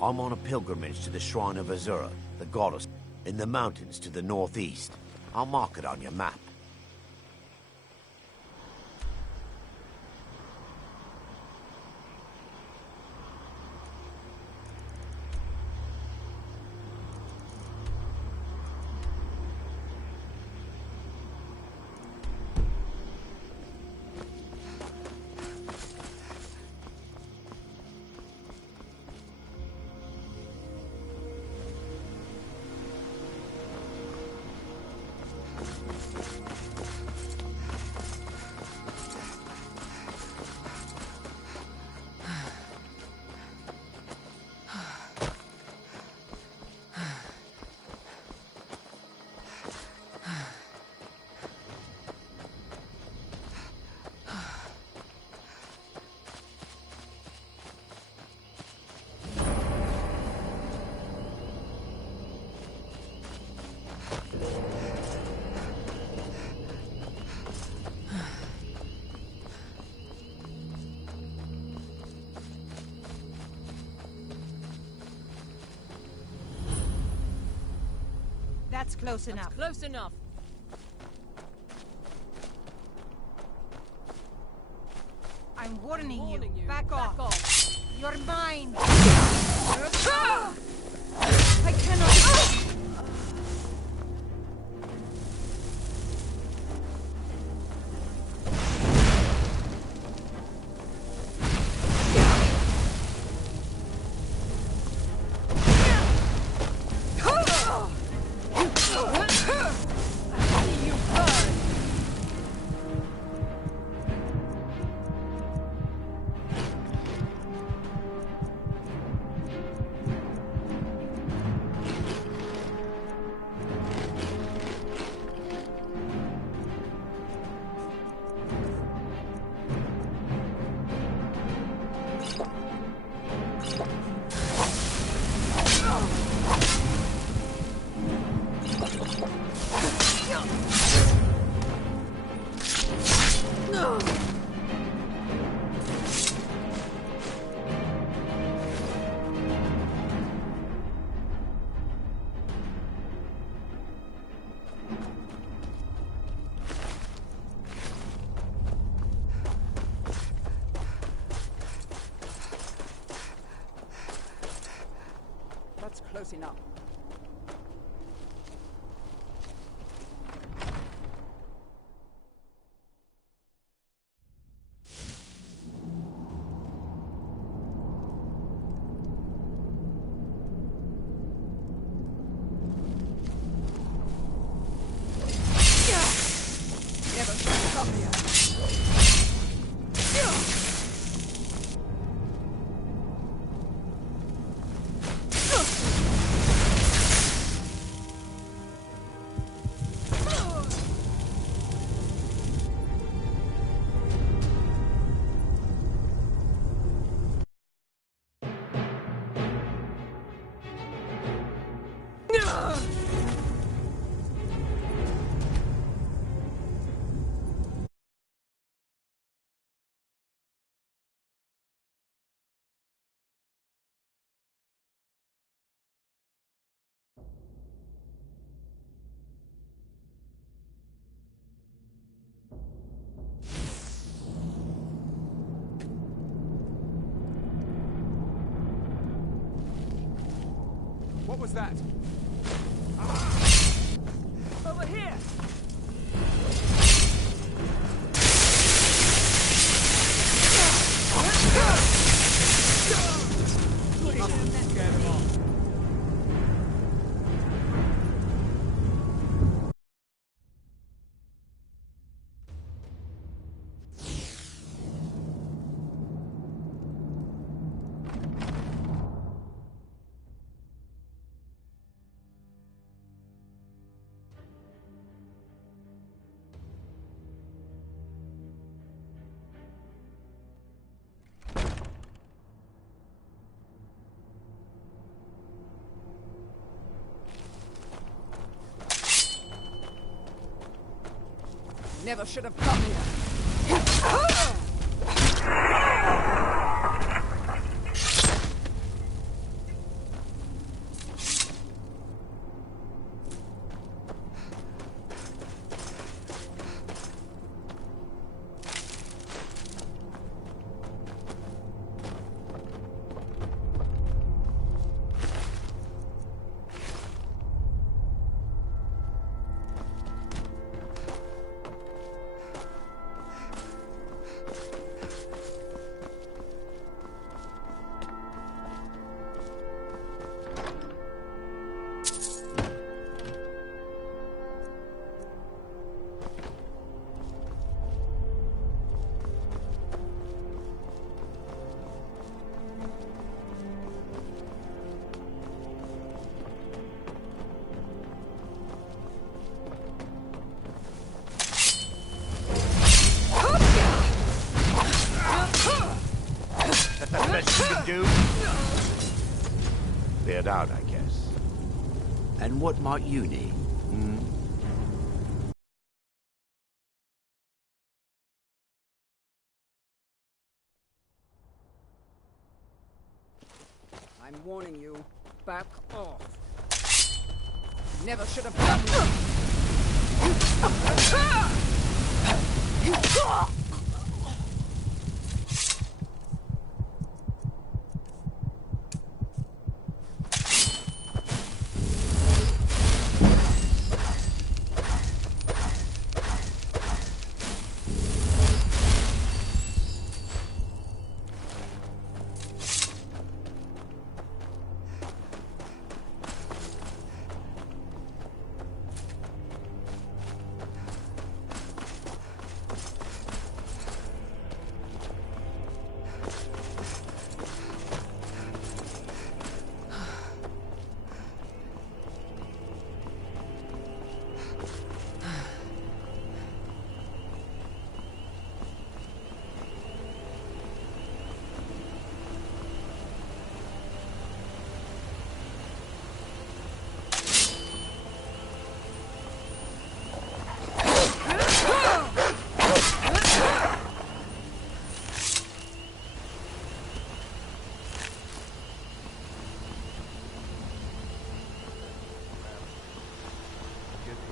I'm on a pilgrimage to the shrine of Azura, the goddess, in the mountains to the northeast. I'll mark it on your map. That's close enough. Close enough. I'm warning you. Back off. You're mine. I cannot. That's close enough. Never should come here. What was that? Over here! Scare them off. Never should have come here. you can do? Cleared out, I guess. And what might you need? Hmm? I'm warning you. Back off. Never should have come here.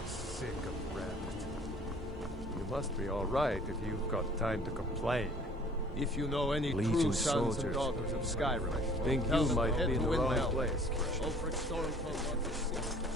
Sick of rabbit. You must be all right if you've got time to complain. If you know any Legion true sons soldiers and daughters of Skyrim, think tell you them might to head be in to the wrong Windhelm. place. Ulfric Stormcloak wants to see you.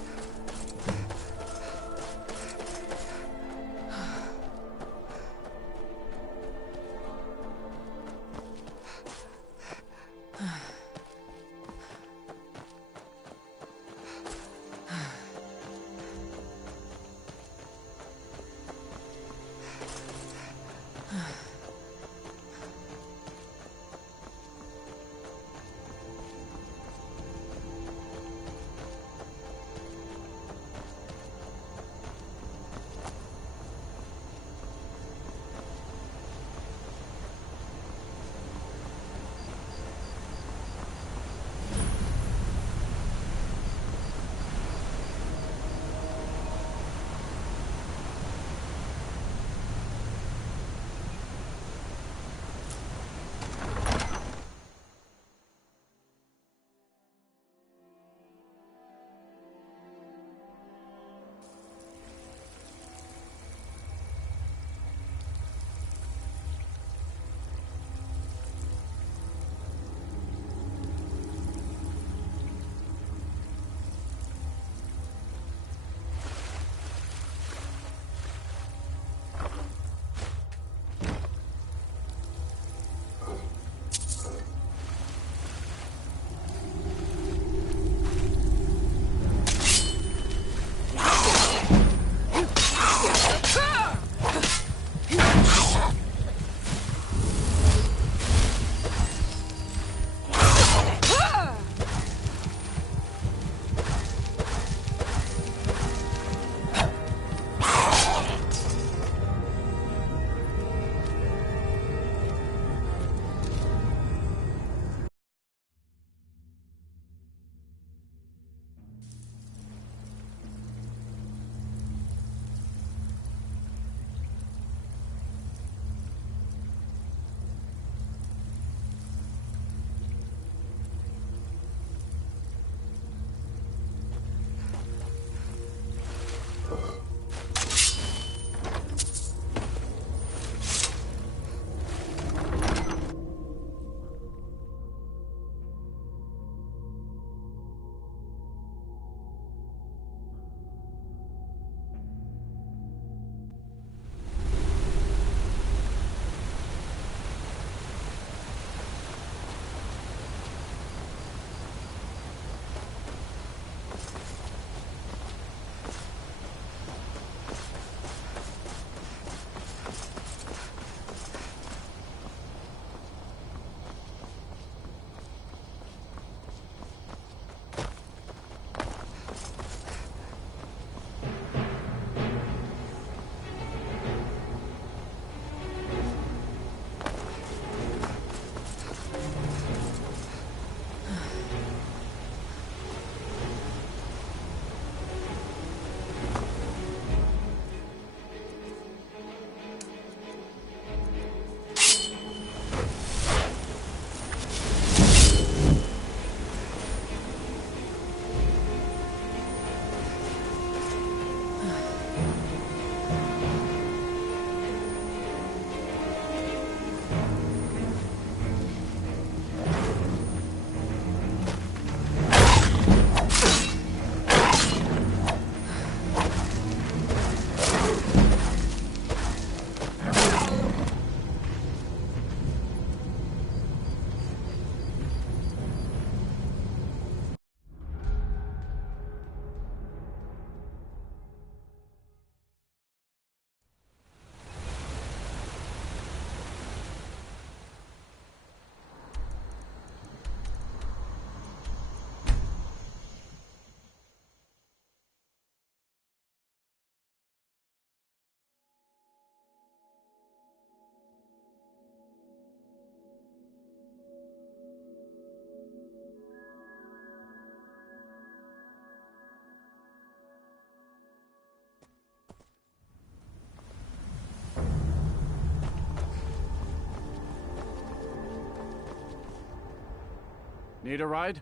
Need a ride?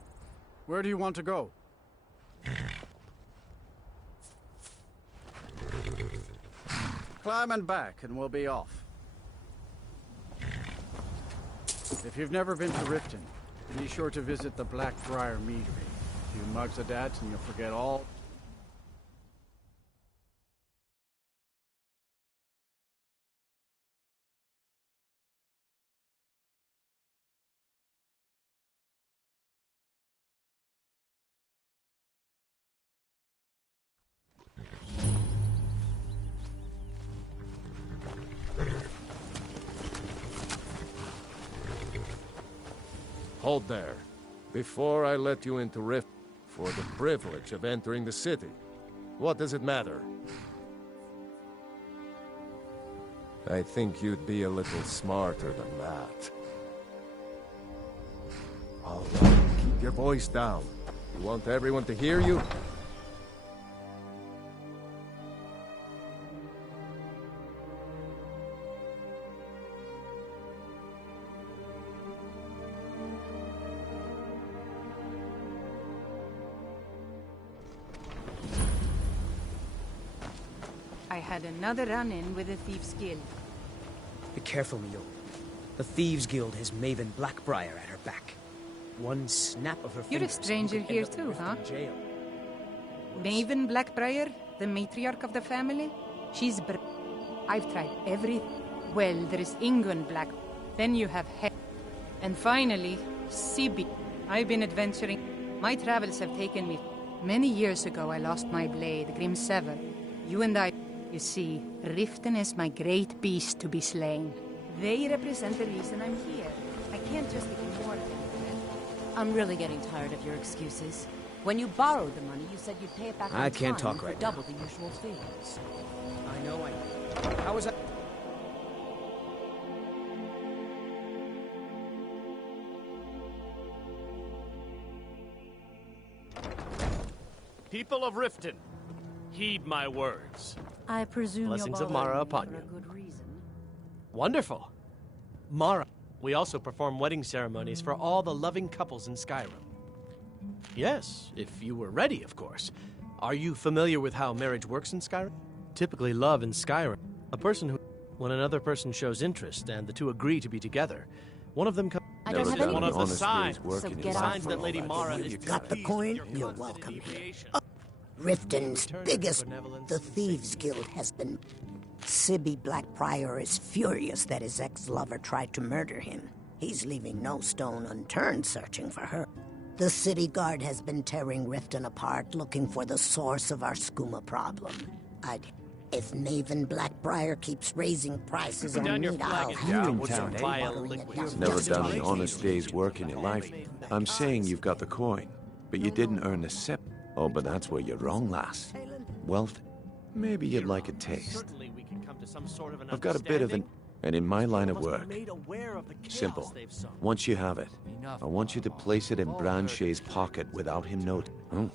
Where do you want to go? Climb and back, and we'll be off. If you've never been to Riften, be sure to visit the Blackbriar Meadery. A few mugs of that, and you'll forget all. Hold there. Before I let you into Rift, for the privilege of entering the city, what does it matter? I think you'd be a little smarter than that. All right, keep your voice down. You want everyone to hear you? I had another run-in with the Thieves' Guild. Be careful, Mio. The Thieves' Guild has Maven Blackbriar at her back. One snap of her You're a fingers, stranger you could here end up too, in huh? Jail. Maven Blackbriar, the matriarch of the family? She's I've tried every... Well, there is Ingun Black. Then you have and finally, Sibi. I've been adventuring. My travels have taken me... Many years ago, I lost my blade, Grim Sever. You and I... You see, Riften is my great beast to be slain. They represent the reason I'm here. I can't just ignore them. I'm really getting tired of your excuses. When you borrowed the money, you said you'd pay it back on I can't time talk right for double now. the usual fees. I know. How was I... People of Riften, heed my words. I presume Blessings you're of Mara bothering me upon for you. a good reason. Wonderful. Mara. We also perform wedding ceremonies for all the loving couples in Skyrim. Yes, if you were ready, of course. Are you familiar with how marriage works in Skyrim? Typically, love in Skyrim, a person who, when another person shows interest and the two agree to be together, one of them comes. I don't have any One of the honest signs, so get out signs that Lady Mara is Got the coin? You're welcome here. Riften's biggest, the Thieves' Guild, has been... Sibi Blackbriar is furious that his ex-lover tried to murder him. He's leaving no stone unturned searching for her. The city guard has been tearing Riften apart, looking for the source of our skooma problem. If Maven Blackbriar keeps raising prices on meat, I'll have to buy a liquid. Never done an honest day's work in your life. I'm saying you've got the coin, but you didn't earn the sip. Oh, but that's where you're wrong, lass. Wealth, maybe you'd like a taste. I've got a bit of an... And in my line of work, simple. Once you have it, I want you to place it in Branche's pocket without him noting. Oh.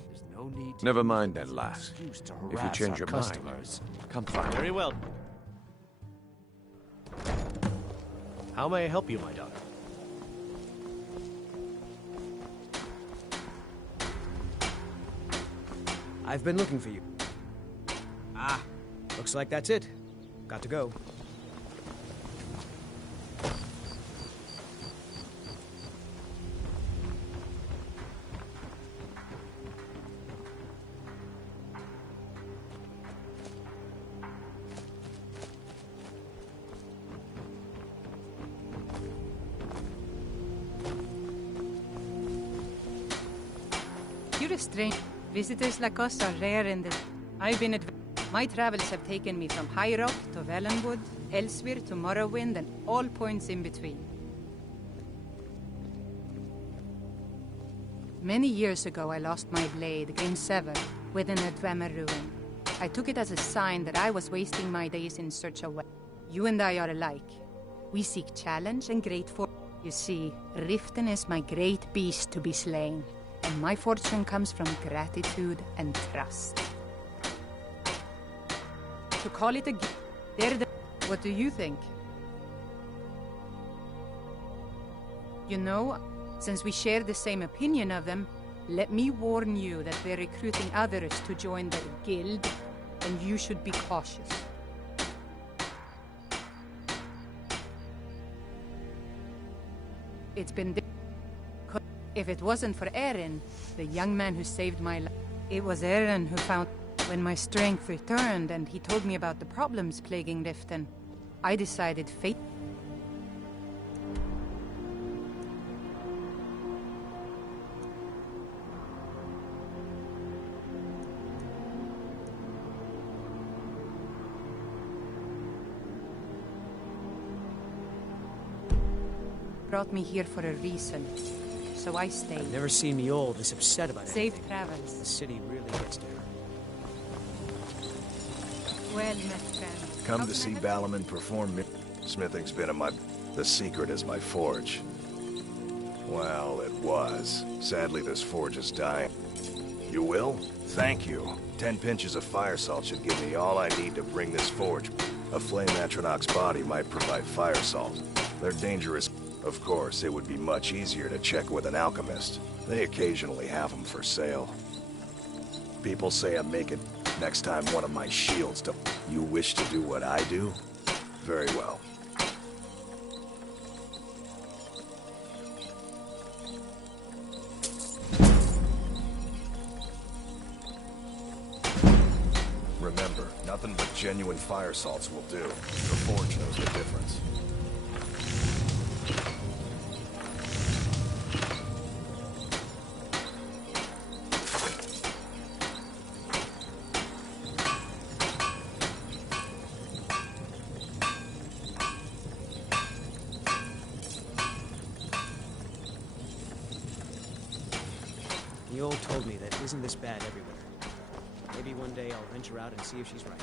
Never mind then, lass. If you change your mind, come find me. Very well. How may I help you, my daughter? I've been looking for you. Ah, looks like that's it. Got to go. You're a strange. Visitors like us are rare in the... I've been My travels have taken me from High Rock to Valenwood, elsewhere to Morrowind, and all points in between. Many years ago, I lost my blade, Green Sever, within a Dwemer ruin. I took it as a sign that I was wasting my days in search of wealth. You and I are alike. We seek challenge and great fortune. You see, Riften is my great beast to be slain, and my fortune comes from gratitude and trust. To call it a gift, what do you think? You know, Since we share the same opinion of them, let me warn you that they're recruiting others to join their guild, and you should be cautious. It's been... If it wasn't for Eren, the young man who saved my life, it was Eren who found... When my strength returned and he told me about the problems plaguing Riften, I decided fate... brought me here for a reason, so I stayed. I've never seen Mjolnir this upset about Safe anything. travels. The city really gets to her. Well met, friend. Come to see Balaman perform. Smithing's been in my... The secret is my forge. Well, it was. Sadly, this forge is dying. You will? Thank you. 10 pinches of fire salt should give me all I need to bring this forge. A flame Atronach's body might provide fire salt. They're dangerous. Of course, it would be much easier to check with an alchemist. They occasionally have them for sale. People say I'm making next time one of my shields to... You wish to do what I do? Very well. Remember, nothing but genuine fire salts will do. The forge knows the difference. Mjolnir told me that isn't this bad everywhere. Maybe one day I'll venture out and see if she's right.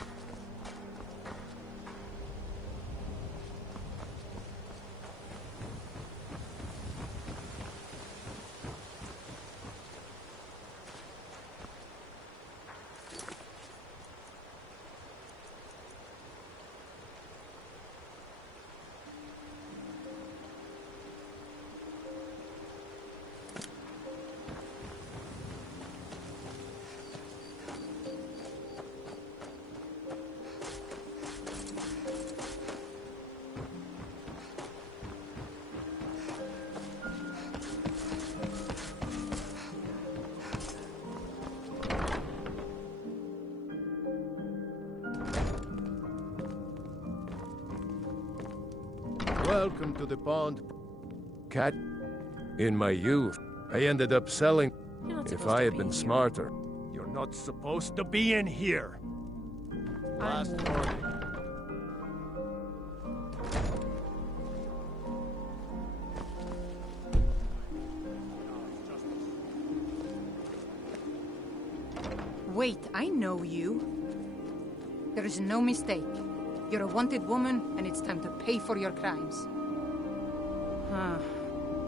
Welcome to the pond. Cat. In my youth, I ended up selling. If I had been smarter. You're not supposed to be in here. Last warning. Wait, I know you. There is no mistake. You're a wanted woman, and it's time to pay for your crimes.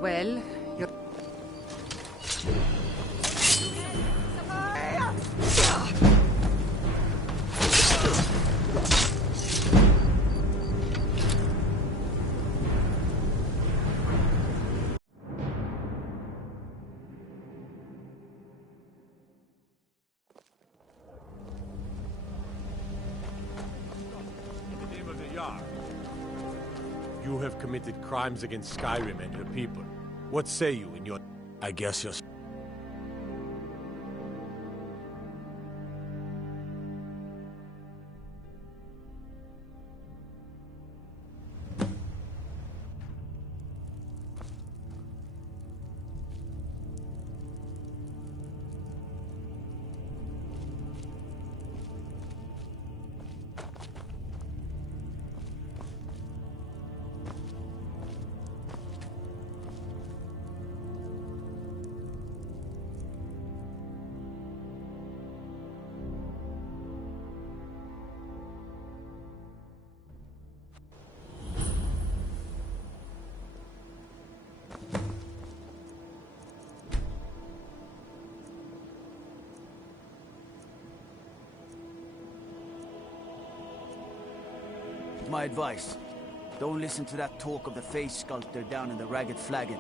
Well, you're... You have committed crimes against Skyrim and her people. What say you in your... I guess you're... My advice, don't listen to that talk of the face sculptor down in the Ragged Flagon.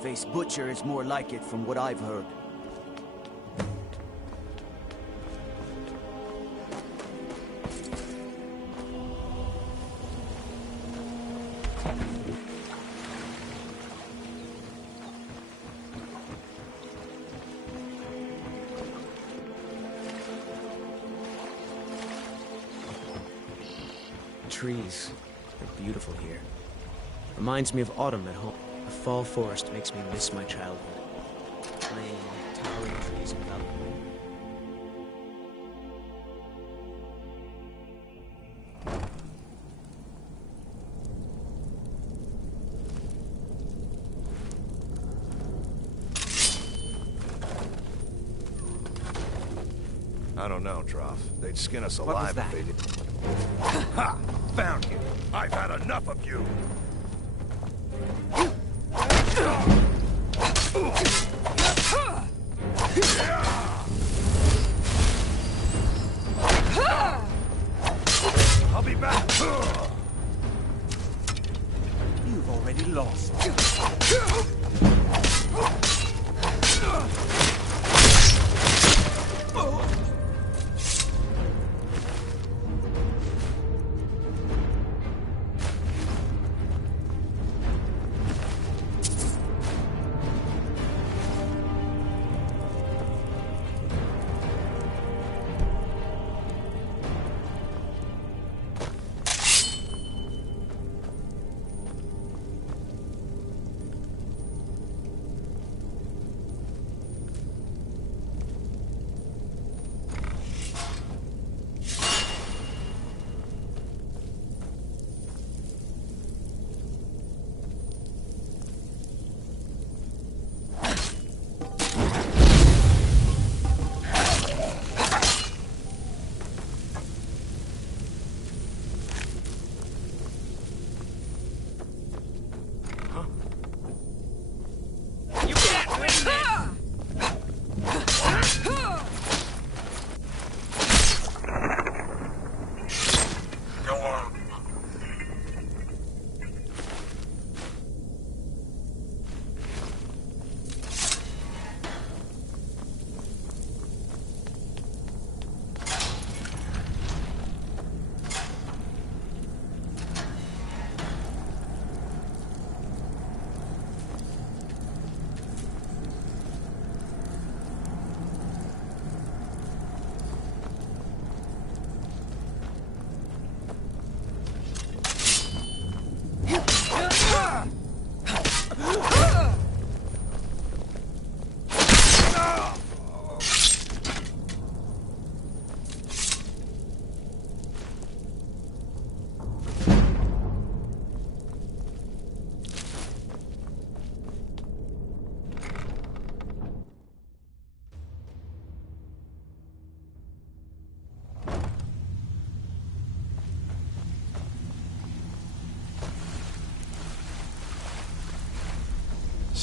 Face Butcher is more like it from what I've heard. Trees. They're beautiful here. Reminds me of autumn at home. The fall forest makes me miss my childhood. Playing with towering trees and valleys. I don't know, Trough. They'd skin us What was alive that? if they did. Ha! Found you! I've had enough of you! I'll be back! You've already lost.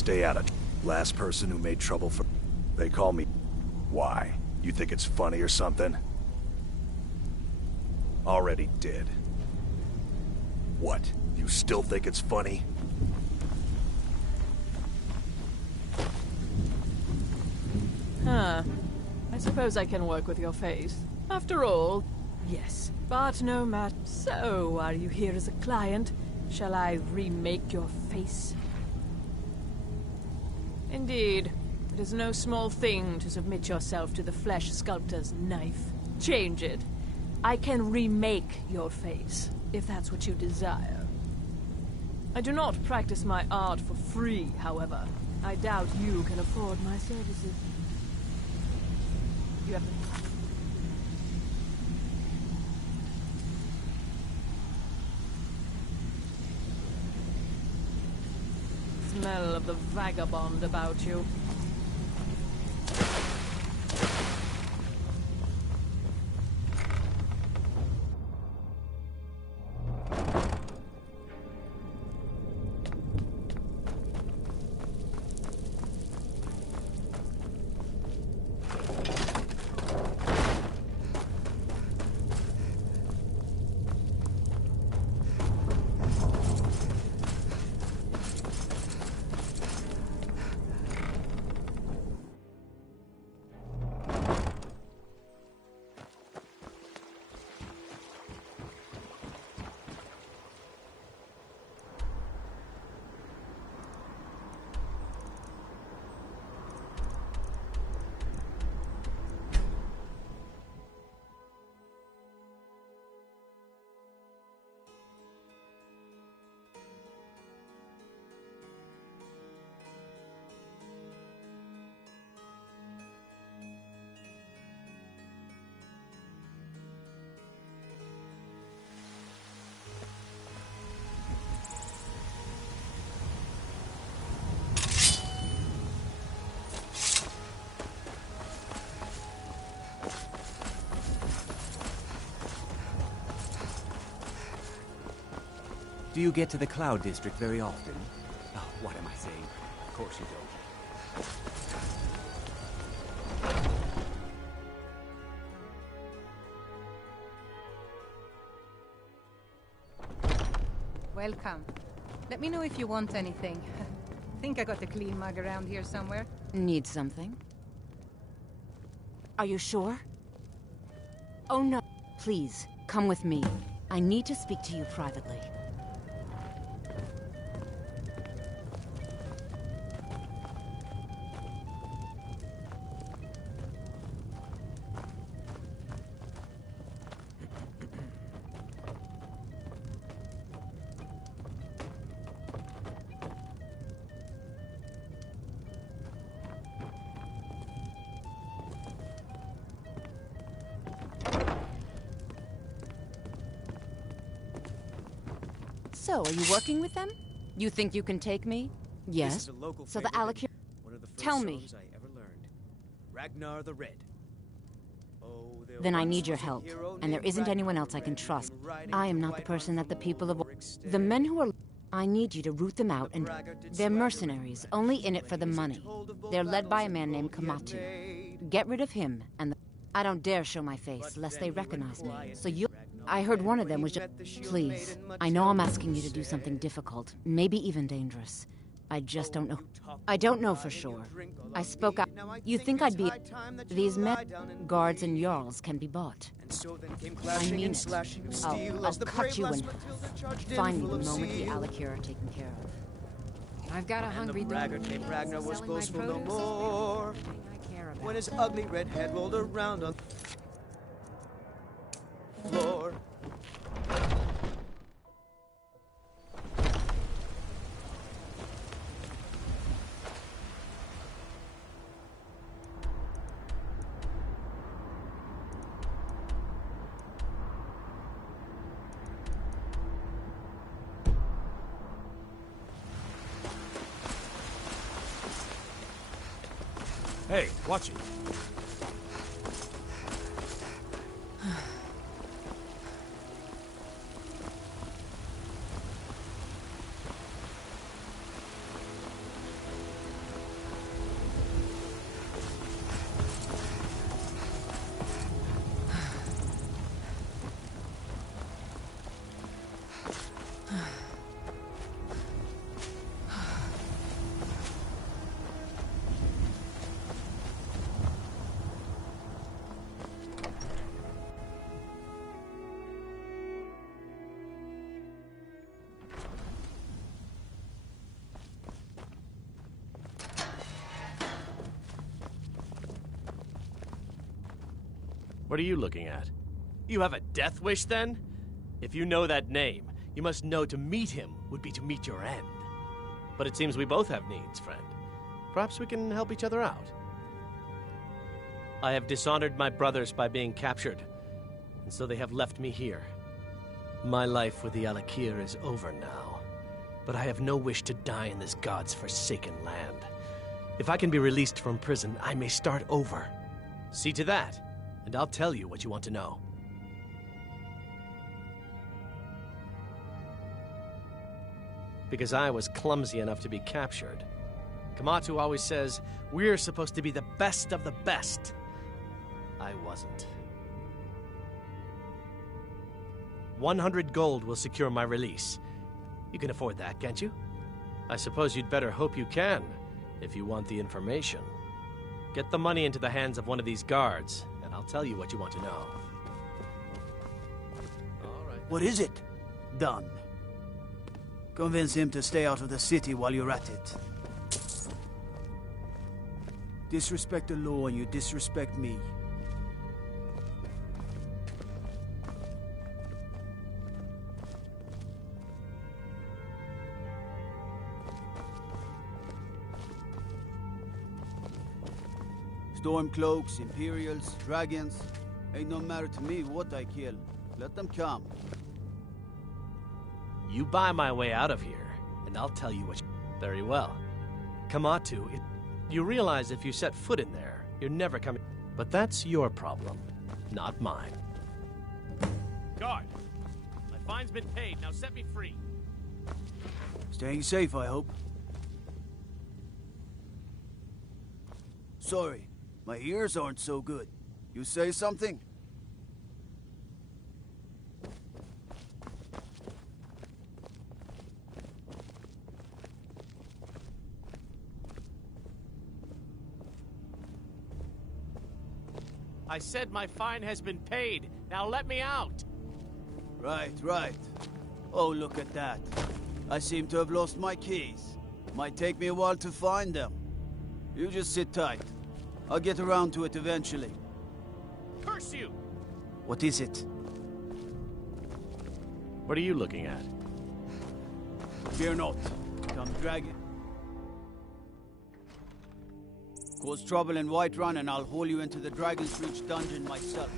Stay out of last person who made trouble for... They call me... Why? You think it's funny or something? Already did. What? You still think it's funny? Huh. I suppose I can work with your face. After all, yes. But no matter. So, are you here as a client? Shall I remake your face? Indeed. It is no small thing to submit yourself to the flesh sculptor's knife. Change it. I can remake your face, if that's what you desire. I do not practice my art for free, however. I doubt you can afford my services. You have... Smell of the vagabond about you. Do you get to the Cloud District very often? Oh, what am I saying? Of course you don't. Welcome. Let me know if you want anything. Think I got a clean mug around here somewhere. Need something? Are you sure? Oh no. Please, come with me. I need to speak to you privately. So, are you working with them? You think you can take me? Yes. So the Alakir... Tell me. I ever learned. Ragnar the Red. Then I need your help, and there isn't anyone else I can trust. I am not the person that the people of... The men who are... I need you to root them out, and... They're mercenaries, only in it for the money. They're led by a man named Kamatu. Get rid of him, and the... I don't dare show my face, lest they recognize me. So you... I heard one of them was just... Please, I know I'm asking you to do something difficult, maybe even dangerous. I just don't know. I don't know for sure. I spoke up. You think I'd be... These men, guards and jarls can be bought. I mean it. I'll cut you in half. Find me the moment the Alakir are taken care of. I've got a hungry dog. Ragnar was Selling my boastful no produce. more. I care about. When his ugly red head rolled around on the floor. Hey, watch it. What are you looking at? You have a death wish, then? If you know that name, you must know to meet him would be to meet your end. But it seems we both have needs, friend. Perhaps we can help each other out. I have dishonored my brothers by being captured, and so they have left me here. My life with the Alakir is over now, but I have no wish to die in this god's forsaken land. If I can be released from prison, I may start over. See to that, and I'll tell you what you want to know. Because I was clumsy enough to be captured. Kamatu always says, we're supposed to be the best of the best. I wasn't. 100 gold will secure my release. You can afford that, can't you? I suppose you'd better hope you can, if you want the information. Get the money into the hands of one of these guards, and I'll tell you what you want to know. All right. What is it? Done. Convince him to stay out of the city while you're at it. Disrespect the law and you disrespect me. Stormcloaks, Imperials, dragons. Ain't no matter to me what I kill. Let them come. You buy my way out of here, and I'll tell you what you... Very well. Kamatu, you realize if you set foot in there, you're never coming... But that's your problem, not mine. Guard! My fine's been paid, now set me free. Staying safe, I hope. Sorry, my ears aren't so good. You say something? I said my fine has been paid. Now let me out. Right. Oh, look at that. I seem to have lost my keys. Might take me a while to find them. You just sit tight. I'll get around to it eventually. Curse you! What is it? What are you looking at? Fear not. Come drag it. Cause trouble in Whiterun and I'll haul you into the Dragon's Reach dungeon myself.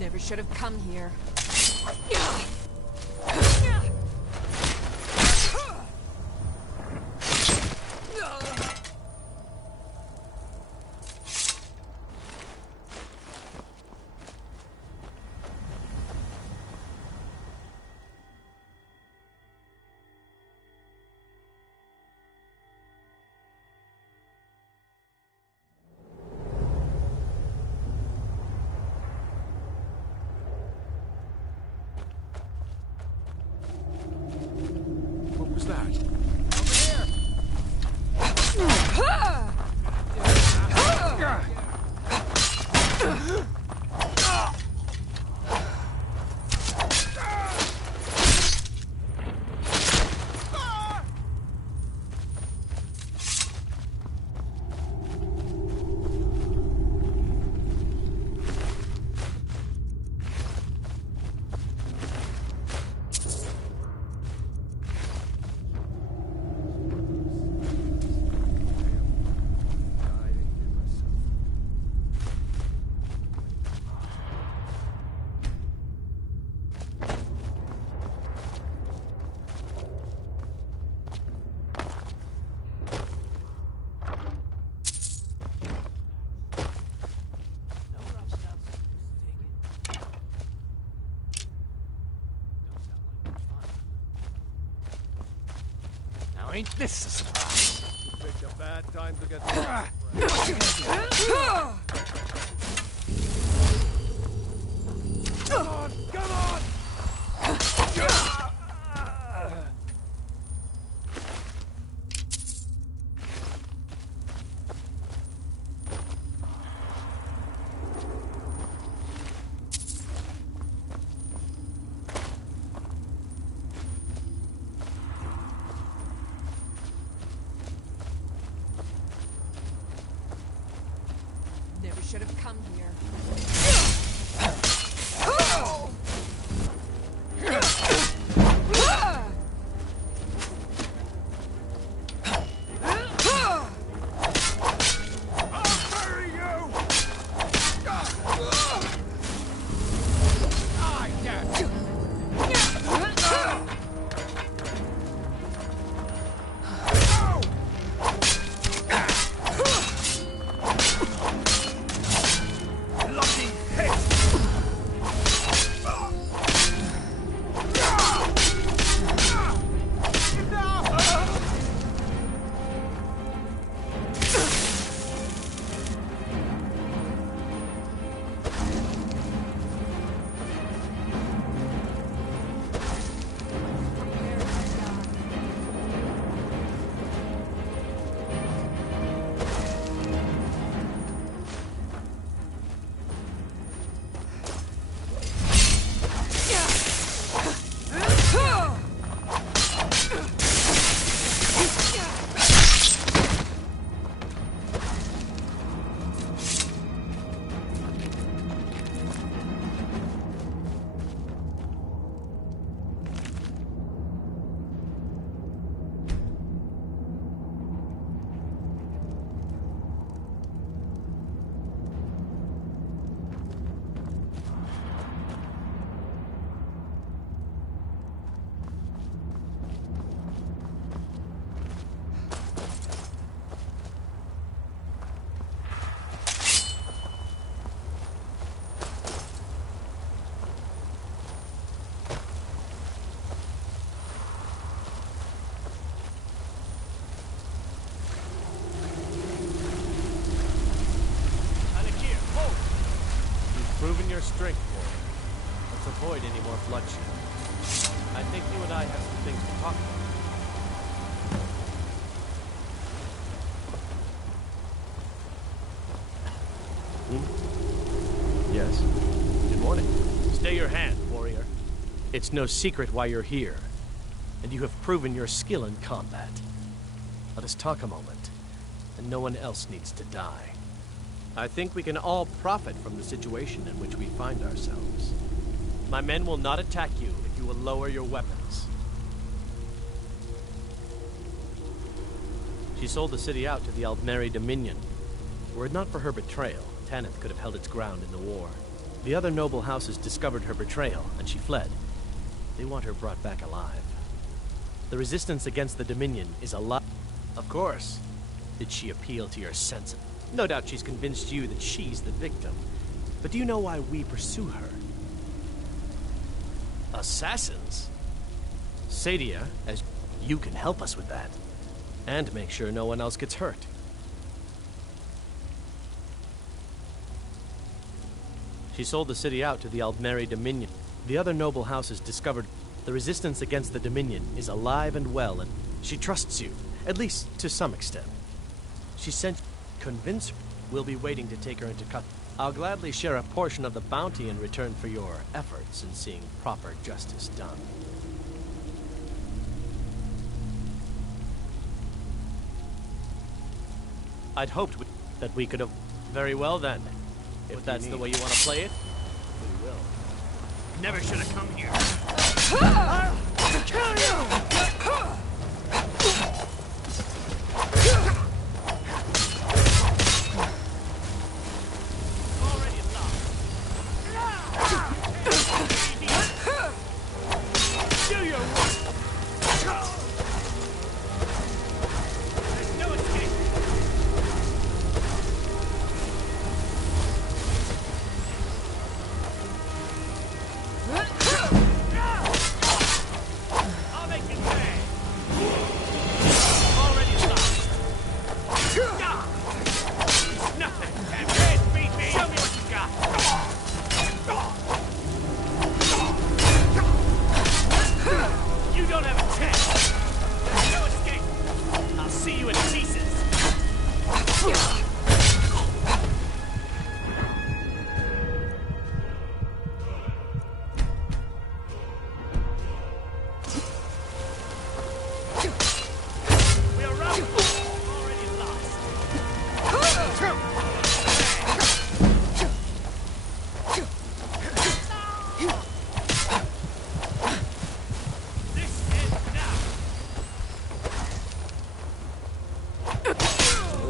Never should have come here. What was that? Ain't this a surprise? You picked a bad time to get Come on! Come on! should have come here. Proven your strength, boy. Let's avoid any more bloodshed. I think you and I have some things to talk about. Yes? Good morning. Stay your hand, warrior. It's no secret why you're here, and you have proven your skill in combat. Let us talk a moment, and no one else needs to die. I think we can all profit from the situation in which we find ourselves. My men will not attack you if you will lower your weapons. She sold the city out to the Aldmeri Dominion. Were it not for her betrayal, Tanith could have held its ground in the war. The other noble houses discovered her betrayal, and she fled. They want her brought back alive. The resistance against the Dominion is alive. Of course. Did she appeal to your sense of... No doubt she's convinced you that she's the victim. But do you know why we pursue her? Assassins? Sadia, as you can help us with that. And make sure no one else gets hurt. She sold the city out to the Aldmeri Dominion. The other noble houses discovered the resistance against the Dominion is alive and well, and she trusts you, at least to some extent. She sent... Convince her. We'll be waiting to take her into cut. I'll gladly share a portion of the bounty in return for your efforts in seeing proper justice done. I'd hoped that we could have... Very well then. If that's the way you want to play it, we will. Never should have come here. I'll kill you!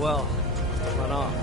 well, run off.